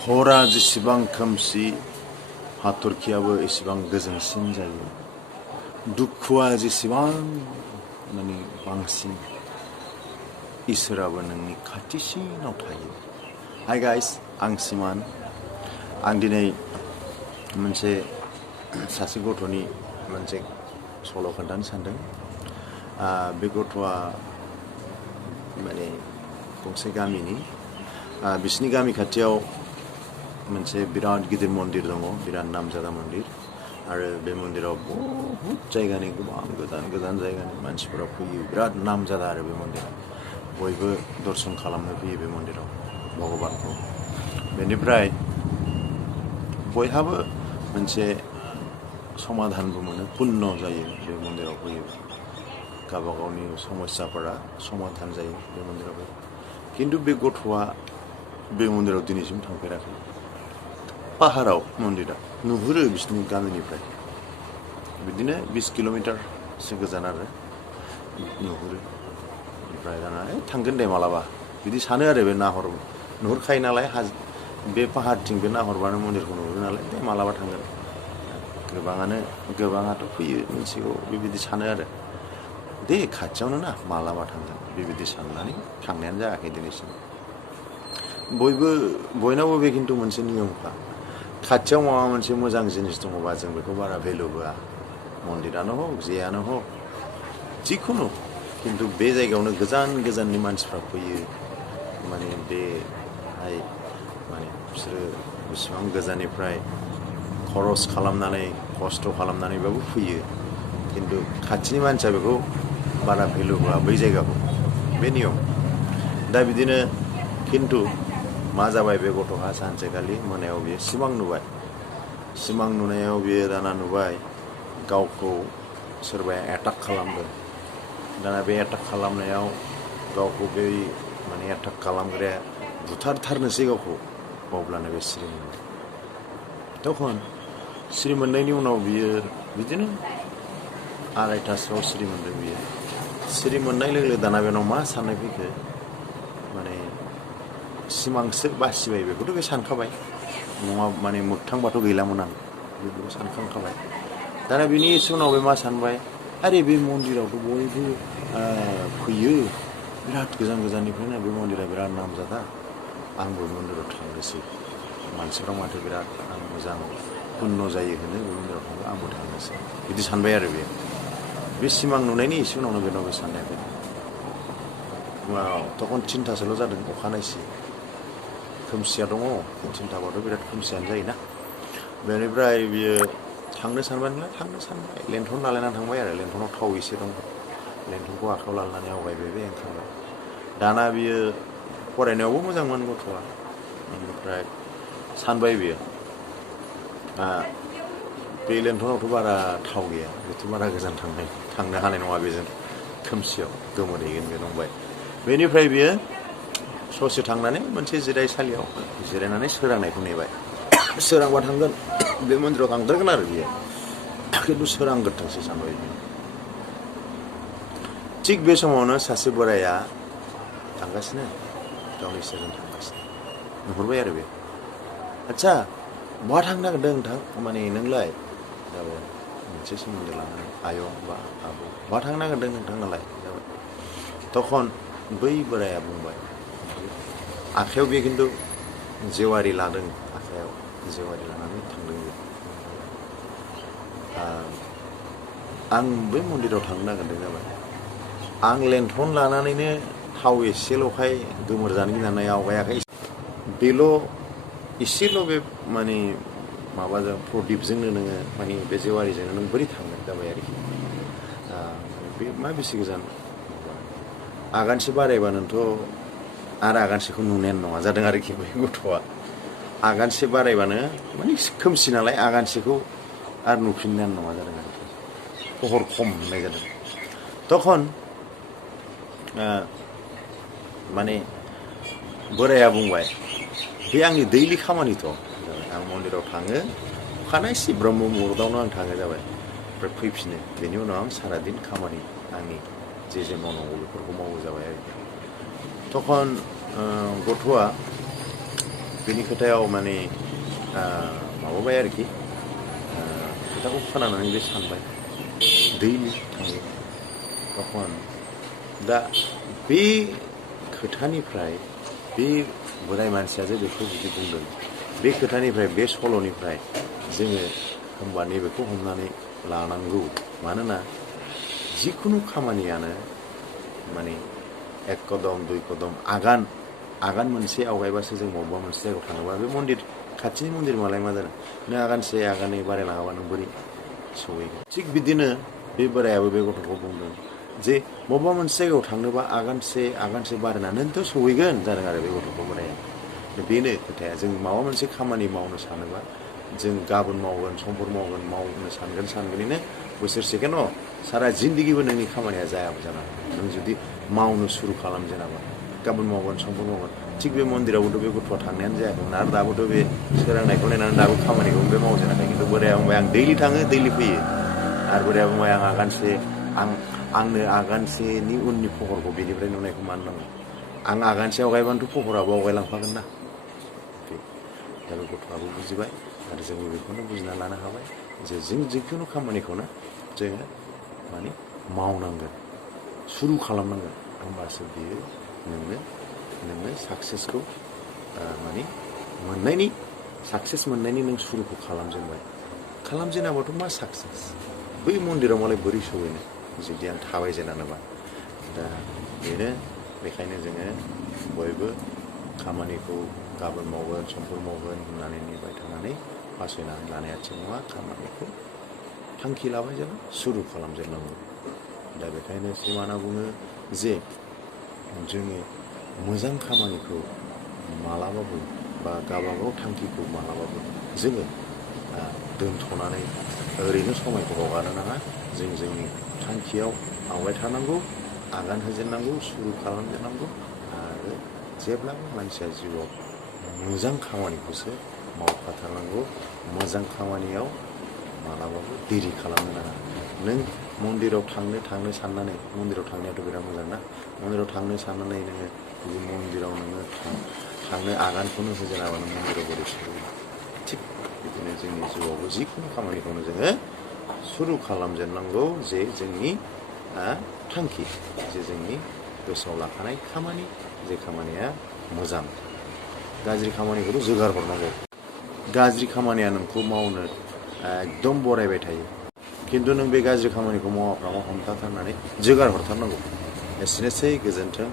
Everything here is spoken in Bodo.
हरा जेसेबां खोमसि हाथरखियाबो एसेबां गोजोंसिन जायो। दुखुआ जेसेबां माने बांसिन इसोराबो नोंनि खाथिसिनाव थायो। हाय गाइस, आं सिमान। आं दिनै मोनसे सासे गथ'नि मोनसे सल' खोन्थानो सानदों। बे गथ'आ माने गंसे गामिनि बिसिनि गामि खाथियाव मोनसे बिराद गिदिर मन्दिर दङ, बिराद नामजादा मन्दिर। आरो बे मन्दिराव बहुद जायगानि गोबां गोजान गोजान जायगानि मानसिफोरा फैयो। बिराद नामजादा आरो बे मन्दिरा। बयबो दर्शन खालामनो फैयो बे मन्दिराव भगबानखौ। बेनिफ्राय बयहाबो मोनसे समाधानबो मोनो, पुण्य जायो बे मन्दिराव फैयोबा। गावबा गावनि समस्याफोरा समाधान जायो बे मन्दिराव। खिन्थु बे गथ'आ बे मन्दिराव दिनैसिम थांफेराखै। पाहाराव मन्दिरा नुहुरो बिसिनि गामिनिफ्राय बिदिनो 20 किल'मिटारसो गोजान आरो नुहुरो। ओमफ्राय दाना थांगोन दे मालाबा बिदि सानो आरो बे नुहुरखायो नालाय, बे पाहारथिं बे नाहरबानो मन्दिरखौ नुहुरो नालाय, दे मालाबा थांगोन। गोबाङाथ' फैयो मिथिगौ, बेबायदि सानो आरो दे खाथियावनो ना मालाबा थांगोन, बेबायदि साननानै थांनायानो जायाखै दिनैसिम। बयनावबो बे खिन्थु मोनसे नियमखा, खाथियाव माबा मोनसे मोजां जिनिस दङबा जों बेखौ बारा भेलु होआ। मन्दिरानो हक, जेयानो हक, जिखुनु। खिन्थु बे जायगायावनो गोजान गोजाननि मानसिफ्रा फैयो। माने बेहाय माने बिसोरो बेसेबां गोजाननिफ्राय खरस खालामनानै खस्थ' खालामनानैबाबो फैयो। खिन्थु खाथिनि मानसिया बेखौ बारा भेलु होआ, बै जायगाखौ। बे नियम। दा बिदिनो खिन्थु मा जाबाय, बे गथ'हा सानसेखालि मोनायाव बियो सिमां नुबाय। सिमां नुनायाव बियो दाना नुबाय गावखौ सोरबाया एटाक खालामदों। दाना बे एटाक खालामनायाव गावखौ बै माने एटाक खालामग्राया बुथारथारनोसै गावखौ। अब्लानो बे सिरि मोनबाय। तखन सिरि मोननायनि उनाव बियो बिदिनो 2:30 सिरि मोनदों बियो। सिरि मोननाय लोगो लोगो दाना बेनाव मा साननाय फैखो, माने सिमांसो बासिबाय, बेखौथ' बे सानखाबाय। नङा माने मोगथांबाथ' गैलामोन आं, बेखौ सानखांखाबाय। दाना बिनि एसे उनाव बे मा सानबाय, आरे बे मन्दिरावथ' बयबो फैयो, बिराद गोजान गोजाननिफ्रायनो, बे मन्दिरा बिराद नामजादा। आंबो मन्दिराव थांनोसै। मानसिफ्रा माथो बिराद मोजां पुण्य जायो होनो, बे मन्दिराव थांबा आंबो थांनोसै, बिदि सानबाय आरो बेयो। बे सिमां नुनायनि एसे उनावनो बेनाव बे साननाया फैदों। तखन 3:00सोल' जादों, अखानायसि खोमसिया दङ। 3:00बाथ' बिराद खोमसियानो जायोना। बेनिफ्राय बियो थांनो सानबाय नालाय, लेन्थन लालायनानै थांबाय आरो। लेन्थनाव थाव एसे दं, लेन्थनखौ आखायाव लानानै आवगायबाय, बे ओंखारबाय। दाना बियो फरायनायावबो मोजांमोन गथ'आ। ओमफ्राय सानबाय बियो, बे लेन्थनावथ' बारा थाव गैया, बेथ' बारा गोजान थांनो हानाय नङा बेजों, खोमसियाव गोमोरहैगोन बे नंबाय। बेनिफ्राय बियो ससे थांनानै मोनसे जिरायसालियाव जिरायनानै सोरांनायखौ नेबाय। सोरांबा थांगोन, बे मन्दिराव थांथारगोन आरो बियो। खिन्थु सोरांग्रोथोंसै सानबाय बियो। थिग बे समावनो सासे बोराया थांगासिनो, गावनि सेरजों थांगासिनो नुहुरबाय आरो बे। आदसा, बहा थांनो नागिरदों नोंथां? माने नोंलाय? जाबाय मोनसे सोमोन्दो लानानै, आयं बा आब', बहा थांनो नागिरदों नोंथांनालाय? जाबाय। तखन बै बोराया बुंबाय, आखायाव बे खिन्थु जेवारि लादों, आखायाव जेवारि लानानै थांदों बे। आं बै मन्दिराव थांनो नागिरदों। जाबाय। आं लेन्थन लानानैनो थाव एसेल'खाय गोमोरजानो गिनानै आवगायाखै। बेल' एसेल' बे माने माबाजों प्रदिपजोंनो नोङो, माने बे जेवारिजोंनो नों बोरै थांनो? जाबाय आरोखि। बे मा बेसे गोजान? आगानसे बारायबानोथ' आरो आगानसेखौ नुनायानो नङा जादों आरोखि बे गथ'आ। आगानसे बारायबानो माने खोमसि नालाय, आगानसेखौ आरो नुफिननायानो नङा जादों आरोखि। पहर खम होननाय जादों। तखन माने बोराया बुंबाय, बे आंनि दैलि खामानिथ'। आं मन्दिराव थाङो, अखानायसि ब्रह्म मुहुर्तावनो आं थाङो। जाबाय। ओमफ्राय फैफिनो। बेनि उनाव आं सारादिन खामानि, आंनि जे मावनांगौ बेफोरखौ मावो। जाबाय आरोखि। तखन गथ'आ बेनि खोथायाव माने माबाबाय आरोखि खोथाखौ खोनानानै बे सानबाय दैलि थाङो तखन दा बे खोथानिफ्राय बे बोराय मानसिया जे बेखौ जुदि बुंदों बे खोथानिफ्राय बे सल'निफ्राय जोङो होमबा नैबेखौ हमनानै लानांगौ मानोना जिखुनु खामानियानो माने एक कदम दुइ कदम आगान मोनसे आवगायबासो जों बबेबा मोनसे जायगायाव थाङोबा बे मन्दिर खाथिनि मन्दिर मालाय मा जादों नों आगानसे आगानै बारायलाङाबा नों बोरै सहैगोन थिग बिदिनो बे बोरायाबो बे गथ'खौ बुंदों जे बबेबा मोनसे जायगायाव थांनोबा आगानसे बारायनानैथ' सहैगोन जादों आरो बे गथ'खौ बोराया बेनो खोथाया जों माबा मोनसे खामानि मावनो सानोबा जों गाबोन मावगोन समफोर मावनो सानगोनैनो बोसोरसेखौन' सारा जिन्दगिबो नोंनि खामानिया जायाबो जानो हागौ नों जुदि मावनो सुरु खालामजेनाबा गाबोन मावगोन समफोर मावगोन थिग बे मन्दिरावबोथ' बे गथ'आ थांनायानो जायाखैमोन आरो दाबोथ' बे सोरांनायखौ नायनानै दाबो खामानिखौ बे मावजेनाखै खिन्थु बोराया बुंबाय आं दैलि थाङो दैलि फैयो आरो बोराया बुंबाय आंनो आगानसेनि उननि फहरखौ बेनिफ्राय नुनायखौ मानो नांगौ आं आगानसे आवगायबानोथ' फहराबो आवगायलांफागोन ना दा बे गथ'आबो बुजिबाय आरो जोंबो बेखौनो बुजिना लानो हाबाय जे जों जिखुनु खामानिखौनो जोङो माने मावनांगोन सुरु खालामनांगोन होमबासो बियो नोंनो साक्सेसखौ माने साक्सेस मोननायनि नों सुरुखौ खालामजेनाबाथ' मा साक्सेस बै मन्दिराव मालाय बोरै सहैनो जुदि आं थाबायजेनानोबा दा बेखायनो जोङो बयबो खामानिखौ गाबोन मावगोन समफोर मावगोन होननानै नेबाय थानानै फासयनानै लानाया थिग नङा खामानिखौ थांखि लाबाय जेला सुरु खालामजेननांगौ दा बेखायनो सिमाना बुङो जे जोङो मोजां खामानिखौ मालाबाबो बा गावबागाव थांखिखौ मालाबाबो जोङो दोनथ'नानै ओरैनो समायखौ हगारनो नाङा जों जोंनि थांखियाव आवगायथारनांगौ आगान होजेननांगौ सुरु खालामजेननांगौ आरो जेब्लाबो मानसिया जिउआव मोजां खामानिखौसो मावखाथारनांगौ मोजां खामानियाव मालाबाबो देरि खालामनो नाङा नों मन्दिराव थांनो साननानै मन्दिराव थांनायाथ' बिराद मोजां ना मन्दिराव थांनो साननानै नोङो जुदि मन्दिराव नोङो थांनो आगानखौनो होजेनाबा नों मन्दिराव बोरै सहैगोन थिग बिदिनो जोंनि जिउआवबो जिखुनु खामानिखौनो जोङो सुरु खालामजेननांगौ जे जोंनि थांखि जे जोंनि गोसोआव लाखानाय खामानि जे खामानिया मोजां गाज्रि खामानिखौथ' जोगार हरनांगौ गाज्रि खामानिया नोंखौ मावनो एकदम बरायबाय थायो खिन्थु नों बे गाज्रि खामानिखौ मावाफ्रामा हमथाथारनानै जोगार हरथारनांगौ एसेनोसै गोजोन्थों